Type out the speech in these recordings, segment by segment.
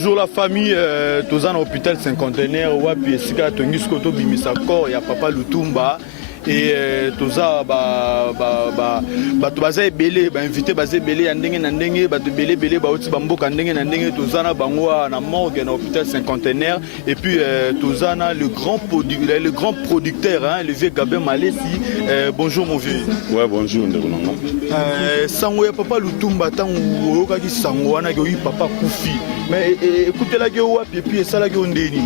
bonjour la famille, tous en hôpital cinquantenaire, wapi esika tongis koto bimisa corps ya papa Lutumba et tous ça bato baza ebele ba invité baza ebele ya ndenge na ndenge bato belé ba oti bamboka ndenge na ndenge tous na bango na morgue na hôpital cinquantenaire et puis tous na le grand producteur hein, le vieux Gabin Malesi. Bonjour mon vieux. Ouais, bonjour ndeko. Sango ya papa Lutumba tango okaki sango wana ke papa kufi mais écoutez la gueule wapi et puis ça la gueule ndeni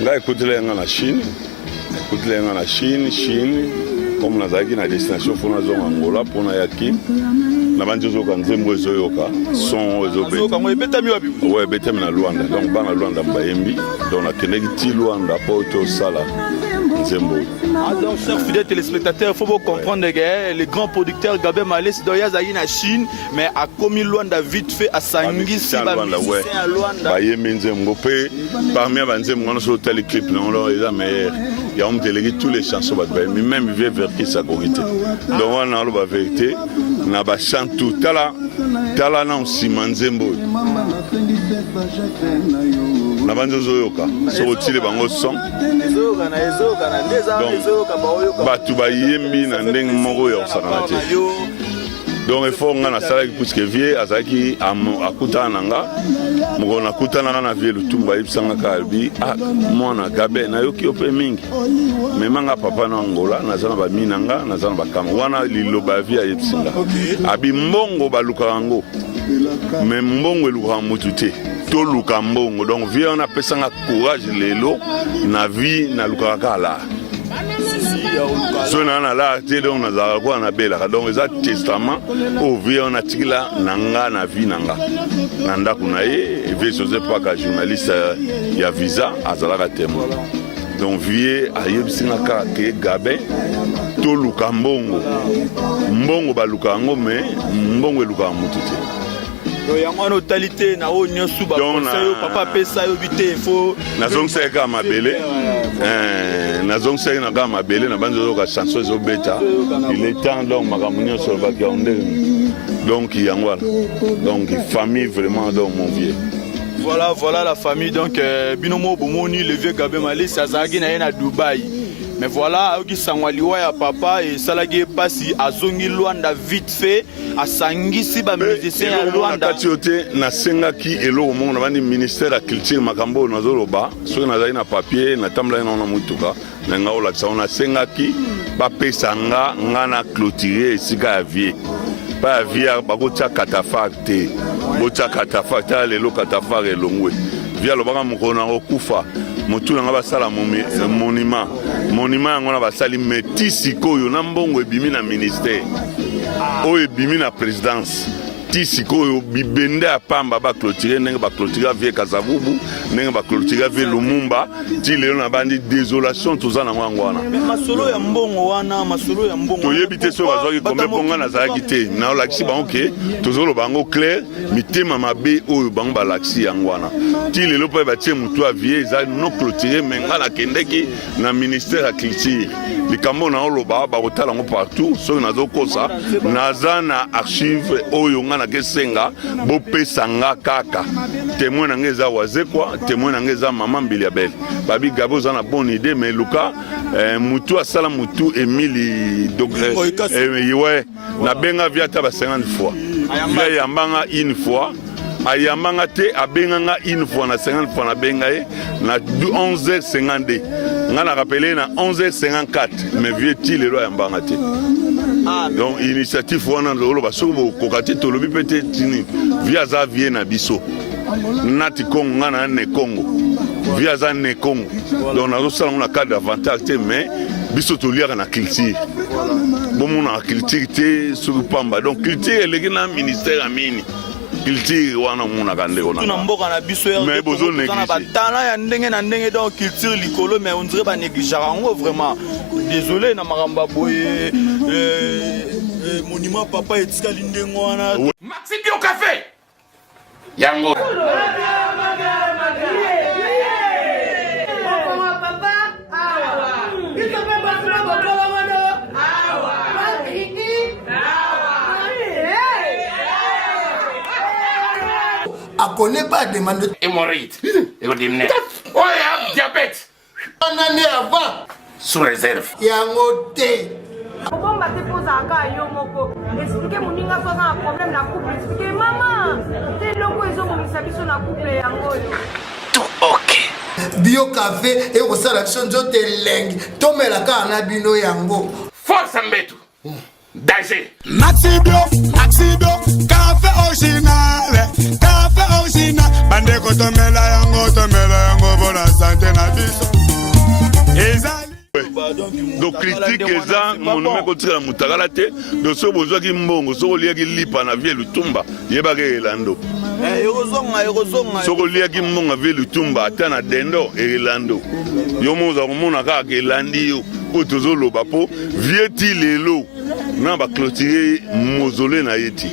nga écoutez la nga na Chine. Écoutez la nga na Chine comme nazaki na destination fona zonga Angola pona yaki na banjozo ka nzembo ezoyoka son ezobe so kango ebetami wapi ouais betami na Luanda donc bana Luanda mbayembi donc na keneki ti Luanda poto sala nzembo. Donc chers fidèles téléspectateurs, il faut vous comprendre que le grand producteur Gabin Malesi doit y na Chine mais a commis Luanda vite fait à Sangisi ba musicien à Luanda ba yembi nzembo pe parmi ba nzembo on so tel clip non là ils a meilleur il y a on délégué tous les chansons ba même vieux vers qui sa corité donc on a la vérité na ba chante tout tala na simanzembo na banjozo yoka so otile bango son batu bayembi na ndenge moko ya osakana te donc il faut nga nasalaki puisque vie azalaki akutana na nga moko nakutana na vie Lutumba yebisangaka albi mwana Gabe nayoki yo mpe mingi memanga papa na Angola naza na bami na nga naza na bakama wana liloba ya vie ayebisinga abi mbongo balukaka yango me mbongo elukaka mutu te toluka mbongo donc vie on apesanga courage lelo na vie nalukaka kala so na la te donc nazala kwa na bela donc eza testament au vie on atikila nanga na vie nanga na ndako na ye vie Joseph Paka journaliste ya visa azalaka témoin donc vie ayebisinga ka ke Gabin toluka mbongo baluka yango mais mbongo eluka mutu te yango na talité na o nyosu ba conseil papa pesa yo bité faut nazongisa ka mabele nazongisa na ka mabele na banzo ka chanson zo beta il est temps donc makamunyo sur ba kaonde donc yango donc famille vraiment donc mon vieux. Voilà la famille donc binomo bomoni le vieux Gabin Malesi azagi na na Dubaï. Mais voilà, il y a papa et Salagé Passi a zongi Luanda vite fait, à Sangisi, ba musicien à Luanda. Na Sengaki et le monde a le ministère de la culture Makambo na Zoroba, sur na papier, na tambla na mutuka, na ngaola na Sengaki, ba pesanga ngana clôturer sika vie. Pas vie ba ko tsa katafakte. Bo tsa katafakte lelo katafare longwe. Via lo banga mukona okufa. Mutu nga basala monument yango na basali metisi koyo na mbongo ebimi na ministère oyo ebimi na présidence tisi koyo bibende ya pamba ba clôturer ndenge ba clôturer vie Kasavubu ndenge ba clôturer vie Lumumba ti lelo na bandi désolation toza na ngwango wana masolo ya mbongo toyebi te so bazwaki kombe bonga nazalaki te na olakisi bango ke tozolo bango clair mitema mabe oyo bango balakisi yango wana ti lelo mpe batie mutu ya vie eza non clôturer me nga nakendeki na ministère ya culture likambo na oloba bakotala yango partout soki nazokosa naza na archive oyo nga nakesenga bopesanga kaka témoin nange eza wazekwa témoin nange eza mama Mbiliabel babi Gabo oza na bonne idée mais luka mutu asala mutu Emili Dogré ouais na benga via ta ba 50 fois via yambanga une fois ayambanga te abenganga une fois na 50 fois na benga na 11h52 nga na rappelé na 11h54 mais vieux ti lelo yambanga te. Donc initiative wana lolo basobo kokati tolobi pete tini via za vie na biso nati Congo ngana ne Congo via za ne Congo donc nazo sala na cadre d'avantage te mais biso to liaka na culture bomo na culture te sur pamba donc culture eleki na ministère amini culture wana muna kande ona tuna mboka na biso mais bozo négliger batala ya ndenge na ndenge donc culture likolo mais on dirait ba négliger yango vraiment désolé na maramba boye monument papa etika lindengo wana Maxi Bio Café yango connaît pas demande. Hémorroïde. Écoutez-moi. Oh, diabète. En année avant. Sous réserve. Yango te. Bomba te posa ka yo moko. Expliquer moninga so na problème na couple. Expliquer maman. Te longo ezo mo misabiso na couple yango yo. Tout ok. Bio café et osala chonjo te lengi. Tomela ka na bino yango. Force Mbetu. Danger. Maxi Bio, café original, bande ko tomela yango bona santé na biso. Ezali. Donc critique eza monument kotika mutakala te donc so bozwaki mbongo so liaki lipa na vie lutumba yebaka elando so liaki mbongo vie lutumba ata na dendo elando yo moza komona kaka elandi yo po tozoloba po vie ti lelo na baclôturer mausolée na ye ti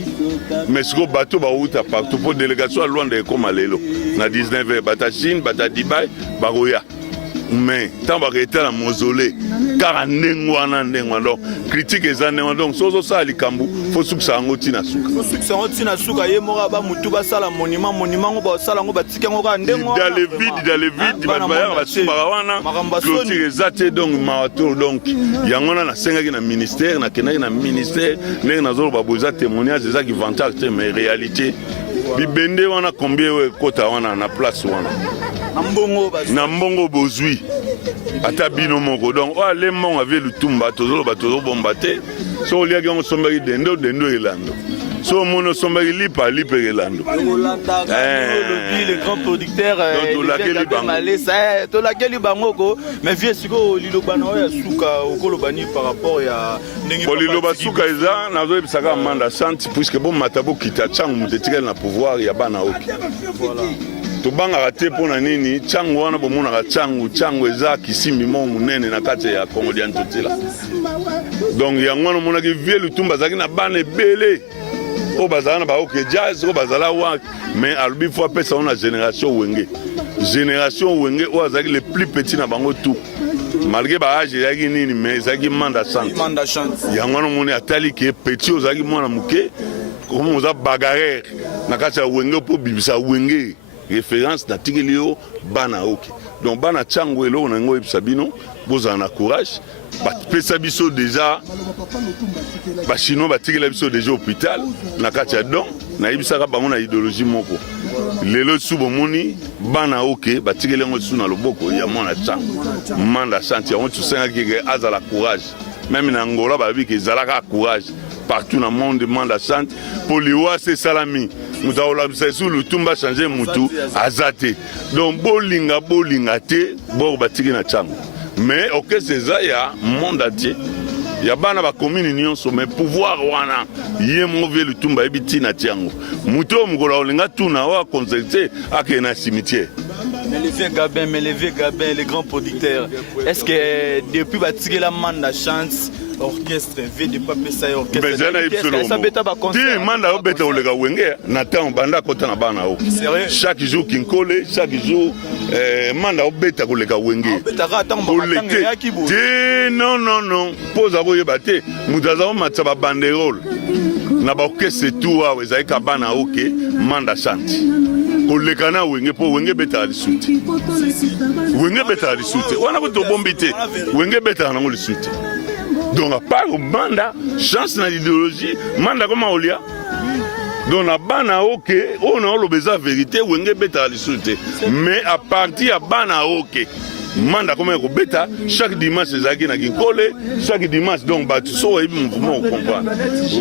mais siko bato bauta partout po délégation ya Luanda ekoma lelo na 19h bata Chine bata Dubai bakoya mais tant que la mausolée car ndengwana donc critique eza ndengwana donc sozo ça likambu faut subsa ngoti na suka faut subsa ngoti na suka ye mora ba mutu ba sala monument ngo ba sala ngo batika ngo ka ndengwana dans le vide ba ba suba wana clôture ezate donc marathon donc yangona na sengaki na ministère na kenaki na ministère ndenge nazo ba boza témoignage ezaki vantage mais réalité bibende wana combien kota wana na place wana na mbongo bozwi ata bino moko donc ale mongo ave lutumba tozoloba tozobomba te so oliaki yango sombaki dendo elando so mono sombaki lipa elando le grand producteur tolakeli bangoko mais vie siko liloba na oya suka okoloba ni par rapport ya ndenge liloba suka eza nazoyebisaka amanda santi puisque bomata bokita ntango moto etikali na pouvoir ya bana oki tobangaka te mpo na nini ntango wana bomonaka ntango eza kisimbi moko monene na kati ya Congo dia ntotela donc yango wana omonaki vie lutumba azalaki na bana ebele oyo bazala na baoke jazz oyo bazala wa mais alobi fo apesa ngo na génération wenge oyo azalaki le plus petit na bango tout malgré baage ezalaki nini mais ezalaki manda chante yango wana omoni atali ke petit oyo ozalaki mwana moke komo oza bagarere na kati ya wenge mpo bibisa wenge référence na tikeli yo bana oke donc bana ntango eloko na yango oyebisa bino bozala na courage bapesa biso déjà bachinois batikela biso déjà hôpital na kati ya don nayebisaka bango na idéologie moko lelo su bomoni bana oke batikeli yango su na loboko ya mwana ntango manda chanti yango tosengaki ke azala courage même na Angola babi ke ezalaka courage partout na monde manda chanti po liwasi esalami moto akolabisa esu lutumba change mutu aza te donc bolinga te boko batiki na ntango mais orchestre eza ya monde entier ya bana bacommune nyonso mais pouvoir wana ye moko vie lutumba yebi ntina ti yango moto oyo mokolo akolinga tuna oyo aconcerté akende na cimetière. Mais les vieux Gabin, les grands producteurs, est-ce que depuis que la manda chance orchestre V de papier ça orchestre ça beta ba concert manda obeta olega wenge na temps banda kota na bana o chaque jour kinkole chaque jour manda obeta kolega wenge non pose abo yebate mudaza matsa ba banderole na ba orchestre tout wa ezalika bana oke manda chante koleka na wenge po wenge beta lisuti wana ko to bombite wenge beta na lisuti. Donc à part banda chance na idéologie manda comment olia donc na bana ok on a le besoin vérité wenge beta lisuti mais à partir ya bana ok manda comment ko beta chaque dimanche ezaki na kinkole chaque dimanche donc ba so et mouvement comprendre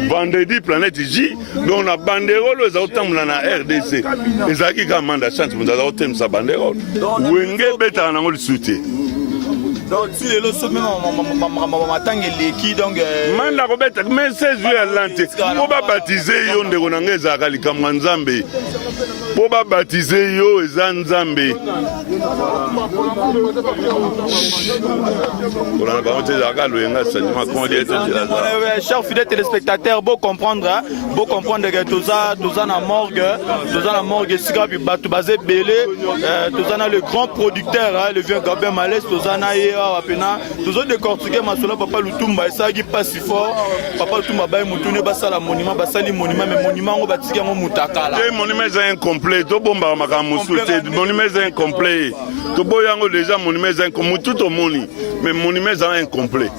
vendredi planète J donc na banderole za otamula na RDC ezaki ka manda chance muza za otem sa banderole wenge beta na ngoli suti. Donc si les lots même matanga leki donc manda ko beta mais 16 jours à l'ante po ba baptiser yo ndeko na ngeza ka likamwa nzambe po ba baptiser yo eza nzambe chers fidèles téléspectateurs beau comprendre que toza na morgue sika bi batu bazé belé toza na le grand producteur le vieux Gabin Malès toza na ye awa pena tozo décortiquer masolo papa Lutumba esaki pas si fort papa Lutumba baye mutune basala monument basali monument mais monument ngo batiki ngo mutakala te monument est incomplet to bomba makamusu te monument est incomplet to boyango déjà monument est incomplet tout au moni mais monument est incomplet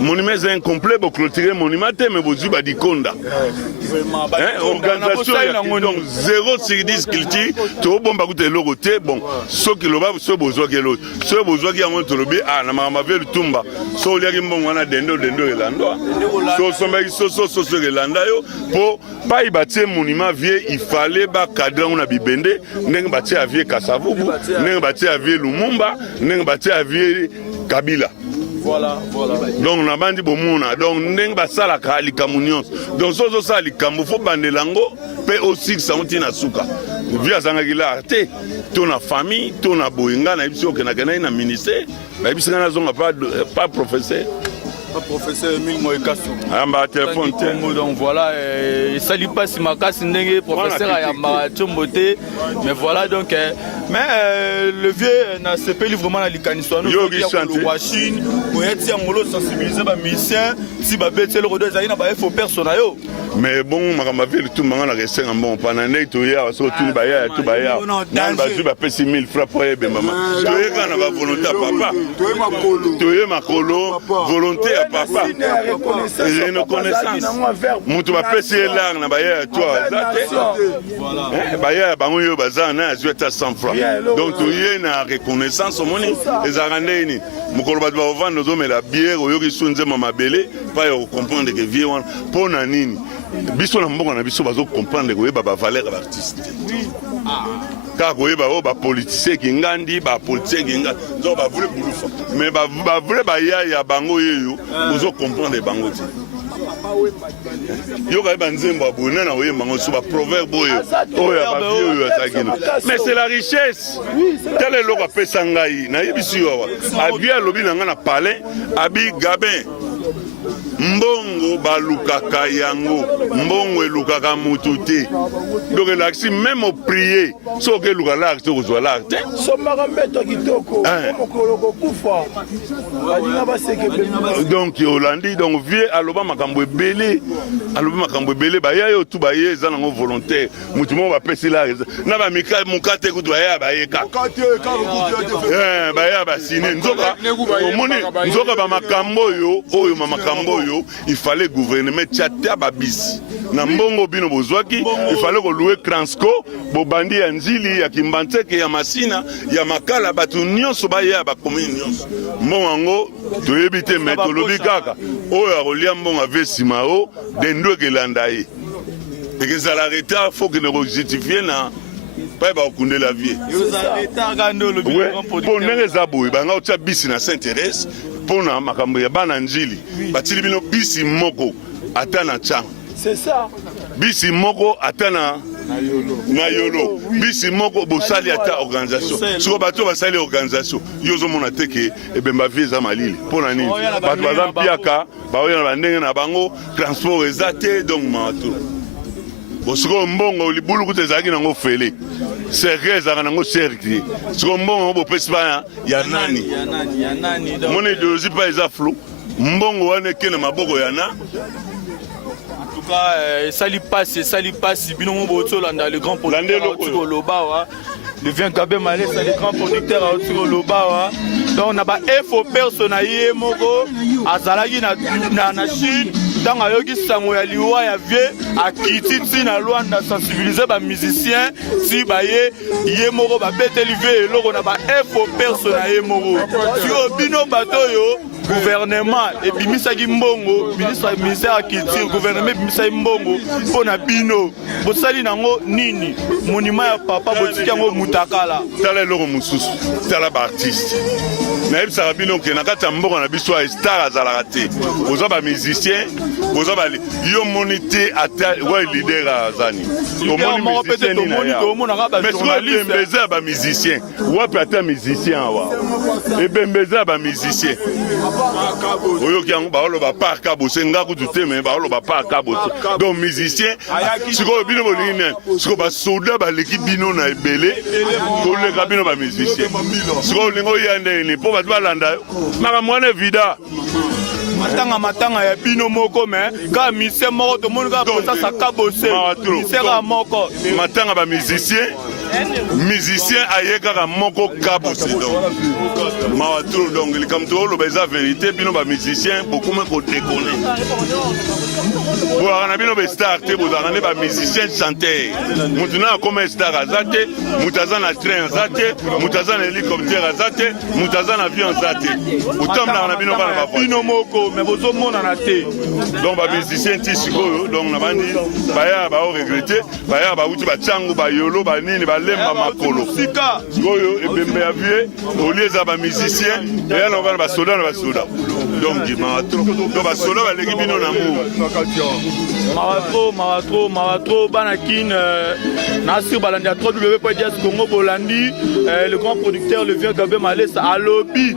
monument est incomplet pour clôturer monument te mais bozu ba dikonda organisation donc 0 sur 10 culture to bomba ku te logo te bon so ki loba so bozo ke lo so bozo ki yango to lobi na mama ve Lutumba so liaki mbongo na dendo elando so somba so elanda yo po pa ibatie monument vie il fallait ba cadre na bibende ndenge batie avie Kasavubu ndenge batie avie Lumumba ndenge batie avie Kabila. Voilà. Donc na bandi bomuna donc ndenge basala ka likamunions donc sozo sala likambo fo bandelango pe aussi sauti na suka via zangakila te tona famille tona boinga na biso ke na kana na ministère ba biso na zonga pas professeur professeur Emile Moekasu amba téléphone donc voilà il salit pas si makasi ndenge professeur ayamba chombote mais voilà donc mais le vieux na CP vraiment na likaniswa no yo Washington pour être ngolo sensibiliser ba musicien si ba betel rodo za ina ba faux persona yo mais bon makamba vie tout manga na resenga bon panane to ya so tout ba ya tout ba ya nan ba zu ba pesi 1000 francs pour ebe maman to ye kana ba volonté papa to ye makolo volonté à papa et une connaissance mutu ba pesi lang na ba ya toi ba ya ba ngoyo baza na azueta 100 francs donc to ye na reconnaissance moni ezarande ni mukolo ba vendre zo mais la bière oyo ki sunze mama belé pas yo comprendre que vie wana pona nini biso na mbongo na biso bazo comprendre que ba valeur artiste car koyeba o ba politicien ki ngandi ba politicien ki ngandi zo ba vrai bulufa mais ba vrai ba ya bango yeyo ozo comprendre bango ti yo kayeba nzembo abona na oyemba ngo so ba proverbe oyo ba vie oyo azakino mais c'est la richesse tel eloko apesa ngai na yebisi yo abi alobi na nga na palais abi Gabin mbongo balukaka yango mbongo elukaka mutu te doncelaksi même au prier soki eluka lak te kozwa lak te sombaka mbeto kitoko mokolo kokufa alinga baseke donc olandi donc vie aloba makambo ebele baya yo tu baye eza nango volontaire mutu moko bapesi lak na bamika muka te kutu baya bayeka baya basine nzoka omoni nzoka bamakambo oyo mamakambo oyo il fallait gouvernement tchata babisi na mbongo bino bozwaki il fallait ko louer Transco bo bandi ya nzili ya Kimbanteke ya Masina ya Makala batu nyonso baya ba commune nyonso mbongo toyebi te metolobi kaka oyo akolia mbongo avesima o dendo kelanda ye ekeza la retard faut que ne justifier na pas ba okunde la vie pour ndenge za boye banga otya bisi na Saint-Thérèse pona makambo ya bana njili batili bino bisi moko ata na chang c'est ça bisi moko ata na yolo bisi moko bosali ata organisation siko bato basali organisation yozo mona teke ebemba vie za malili pona nini bato bazampiaka baoya na bandenge na bango transport ezate donc mato bosiko mbongo libulu kutezaki nango fele serge ezaka nango cercle siko mbongo bopesi bana ya nani mona idéologie pa eza flou mbongo wana ekene maboko ya na sali passe bino mo botolanda le grand producteur Lobawa devient Gabin Malesa le grand producteur à Lobawa donc na ba info personnalité moko azalaki na Chine dans ayoki sango ya liwa ya vie akititi na Luanda sensibiliser ba musiciens si ba ye moko ba beteli vie eloko na ba info personnalité moko si bino bato yo gouvernement et bimisaki mbongo ministère ya culture gouvernement bimisaki mbongo pona bino bosali nango nini monument ya papa botiki yango mutakala tala eloko mosusu tala ba artiste nayebisaka bino ke na kati ya mboka na biso ya star azalaka te boza bamusicien boza yo moni te ata wa leader azani omoni musicien nini mais soki ebembeze ya bamusicien wapi ata musicien awa ebembeze ya bamusicien oyoki yango baoloba par kabose nga kutu te me baoloba par kabose donc musicien sikoyo bino bolingi nini sikoyo basoda baleki bino na ebele koleka bino bamusicien sikoyo olingi oya ndeni mpo bato balanda yo makambo wana evida matanga ya bino moko me ka mise moko tomoni ka posasa kabose misera moko matanga ba musicien aye kaka moko kabose donc mawa trop donc likambo toloba eza vérité bino ba musicien bokome kodekone bozalaka na bino bestar te bozalaka nde ba musicien chanteur mutu na akoma star aza te mutu aza na train aza te mutu aza na hélicoptère aza te mutu aza na avion aza te otambulaka na bino bana bino moko me bozomonana te donc ba musicien ti sikoyo donc na bandi baya bao regrette baya bauti bachangu bayolo banini balemba makolo sikoyo ebembe ya vie olie eza ba musicien eya na bana basoda na basoda donc donc basoda baleki bino na mu mawa tro bana kin nasir balandi a www.ds Congo bolandi le grand producteur le vieux Gabé Malesa alobi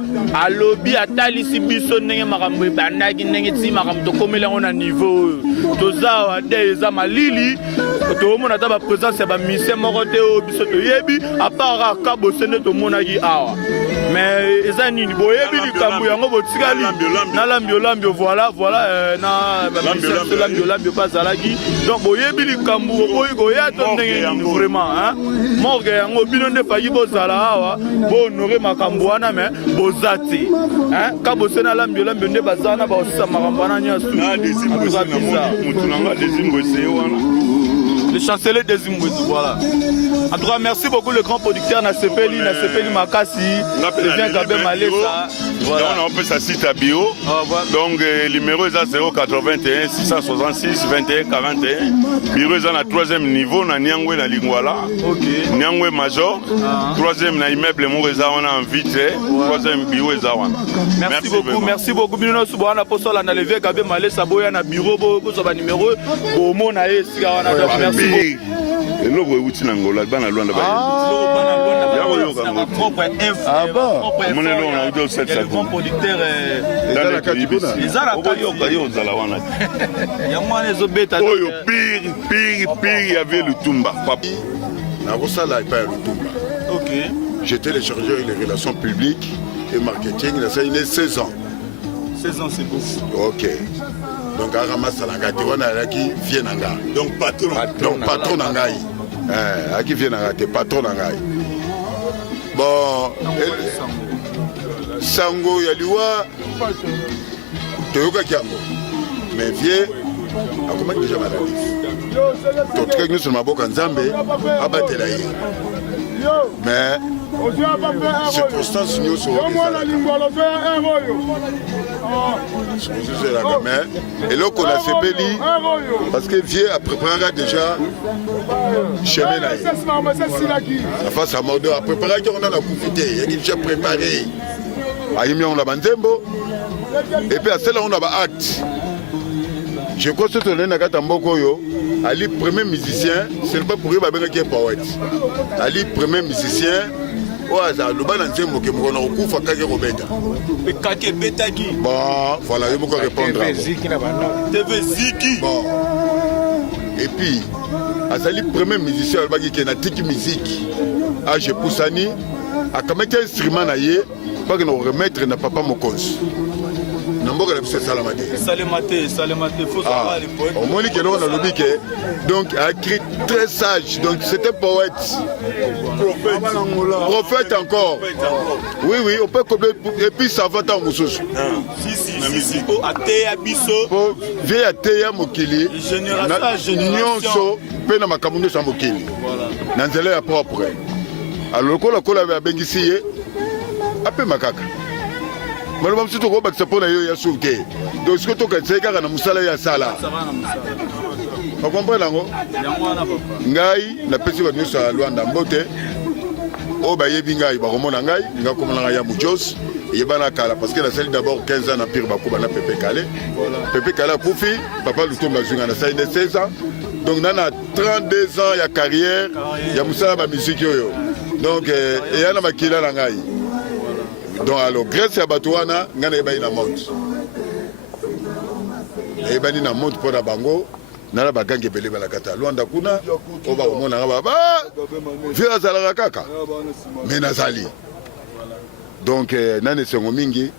atalisi biso ndenge makambo ebandaki ndenge ti makambo tokomelango na niveau toza ade eza malili tomona ta baprésence ya bamise moko te oyo biso toyebi apart kabose nde tomonaki awa mais eza nini boyebi likambo yango botikali na lambio voilà na bamise lambio bazalaki donc boyebi likambo boyi koya to ndenge nini vraiment morgue yango bino nde faki bozala awa bohonore makambo wana me boza te kabose na lambio nde bazala na baosisa makambo wana nyonso le chancelier des Zimbabwe, voilà. En tout cas, merci beaucoup le grand producteur Nasepeli Makasi, le vient Gabé Malesa. Voilà. On peut ça site à bio. Donc le numéro est à 081 666 21 41. Bureau est à la 3e niveau na Nyangwe na Lingwala. OK. Nyangwe major. 3e na immeuble Moureza on a en vitre. 3e bureau est à wana. Merci beaucoup. Bino subana posola na levé Gabé Malesa boya na bureau bo so ba numéro bo mona esika wana. Merci. eloko euti na ngola bana lwanda oyo pire avait Lutumba nakosala epai ya Lutumba. J'ai téléchargé les relations publiques et marketing ça il est 16 ans. 16 ans c'est beaucoup. OK. Donc Arama Salangati Wanaraki vient nanga. Donc patron nangai. Aki vient nanga te patron nangai. Bon Sango Yaliwa Toyoka Kiambo. Mais vieux akoma déjà maladif. Donc quelqu'un sur ma boca Nzambe abatela yi. Mais circonstances nous sont et là qu'on a sepeli parce que vieux a préparé déjà chemin là la face à Mordo a préparé qu'on a la confité il a déjà préparé aïmi on a banzembo et puis à celle là on a acte je crois que c'est un akata mboko yo Ali premier musicien c'est pas pour lui qui est poète Ali premier musicien bon, voilà, il faut répondre. Bon. Et puis, Azali premier musicien qui a tiki musique. Age Poussani, a quand même un instrument naïe, pas que nous remettre na papa Mokos. Salemate, faut savoir les poètes. Au moins, il a lobby donc il a écrit très sage, donc c'était poète. Prophète encore. Oui, on peut combler. Et puis ça va dans Moussous. Si, pour Atea Bisso. Pour vieille Atea Mokili. Nyonso, Pena Makamundo Samokili. Nanzele est propre. Alors, quand la colle avait Bengisi, appelle Makaka. Mais je suis tout le monde qui a sauté. Donc, ce que tu as dit, c'est musala ya sala. Vous comprenez? Ngai, la personne qui est à Luanda Mbote, au Baye Bingai, Baromon Ngai, Nga Komana ya Mujos, et Banakala, parce que la salle d'abord 15 ans à Pire Bakubana Pepe Kale. Pepe Kale Koufi, Papa Lutumba Zunga, na salle de 16 ans. Donc, on a 32 ans de carrière, il y a Moussala musique. Donc, il y a un Makila Langai. Donc alors grâce à Batouana, ngana eba ina monte. Eba ina monte pour la bango, nala bagange belé balakata. Luanda kuna, oba omona ngaba ba. Vira zala kaka. Menazali. Donc nane sengo mingi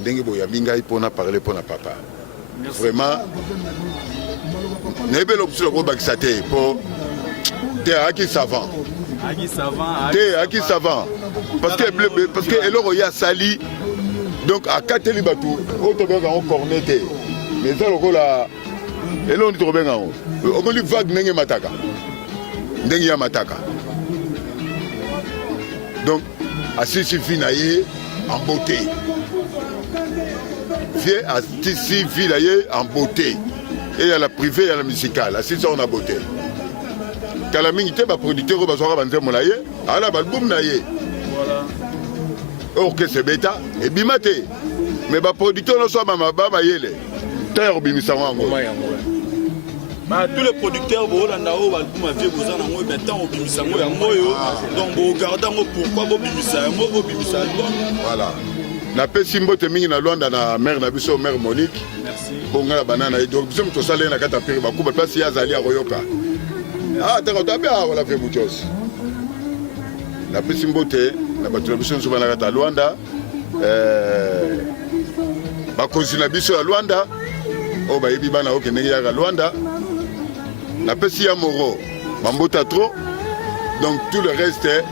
ndenge boya minga ipona parler pona papa. Vraiment nebe l'option ko bakisa te po te aki savant. Aki savant. Parce que eloko ya sali donc à kateli batou auto benga on cornete. Mais ça lokola elon di to benga on. On li vague ndenge mataka. Ndenge ya mataka. Donc Assisi Finaye en beauté. Vieux Assisi Finaye en beauté. Et il y a la privée, il y a la musicale. Assisi on a beauté. Kalamingi te ba producteur ba soka banze molaye, ala ba album naye. Voilà. Orchestre beta et bimate. Mais ba producteur no so ba mababa yele. Tayo bimisa wango. Tous les producteurs bolanda o album avie bozana ngo maintenant obimisa ngo ya moyo donc bo garda ngo pourquoi bo bimisa ngo bo bimisa album. Voilà. Na pesi mbote mingi na Luanda na mère na biso mère Monique. Merci. Bonga banana et donc biso to sala na kata peri ba kuba place ya zali a royoka. Ah t'as bien voilà fait beaucoup de choses. Na pesi mbote na ba biso so bana kata Luanda ba kozina biso ya Luanda o ba yebi bana o kenenge ya Luanda. La Pessia Moro, Mambota trop, donc tout le reste est.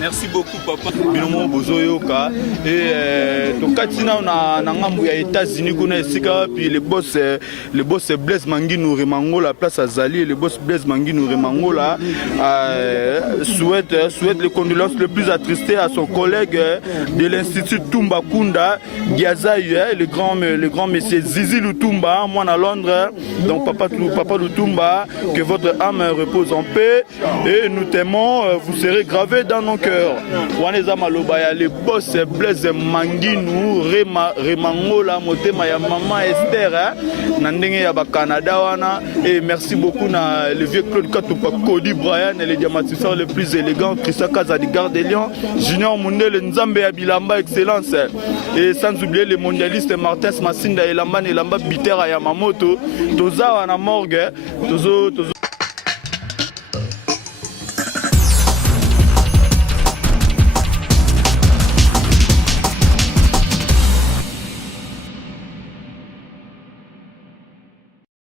Merci beaucoup papa. Binomo bozoyoka et tokatina na ngambu ya États-Unis kuna esika puis le boss Blaise Manginu Remango la place à Zali le boss Blaise Manginu Remango souhaite les condoléances les plus attristées à son collègue de l'institut Tumba Kunda Giazaï le grand monsieur Zizi Lutumba moi à Londres donc papa Lutumba que votre âme repose en paix et nous t'aimons vous serez gravés dans nos cœurs. Waneza Malobaya, le boss Blaise Manginu, Remangola, Motema ya Maman Esther, Nandenge ya Canada wana, et merci beaucoup na le vieux Claude Katoupa, Cody Brian et les diamatisseurs les plus élégants, Christian Kazadi Gardelian, Junior Mundele, Nzambe Abilamba, excellence, et sans oublier les mondialistes Martins Massinda et Lamban et Lamba Bitera Yamamoto, Toza wana morgue, Tozo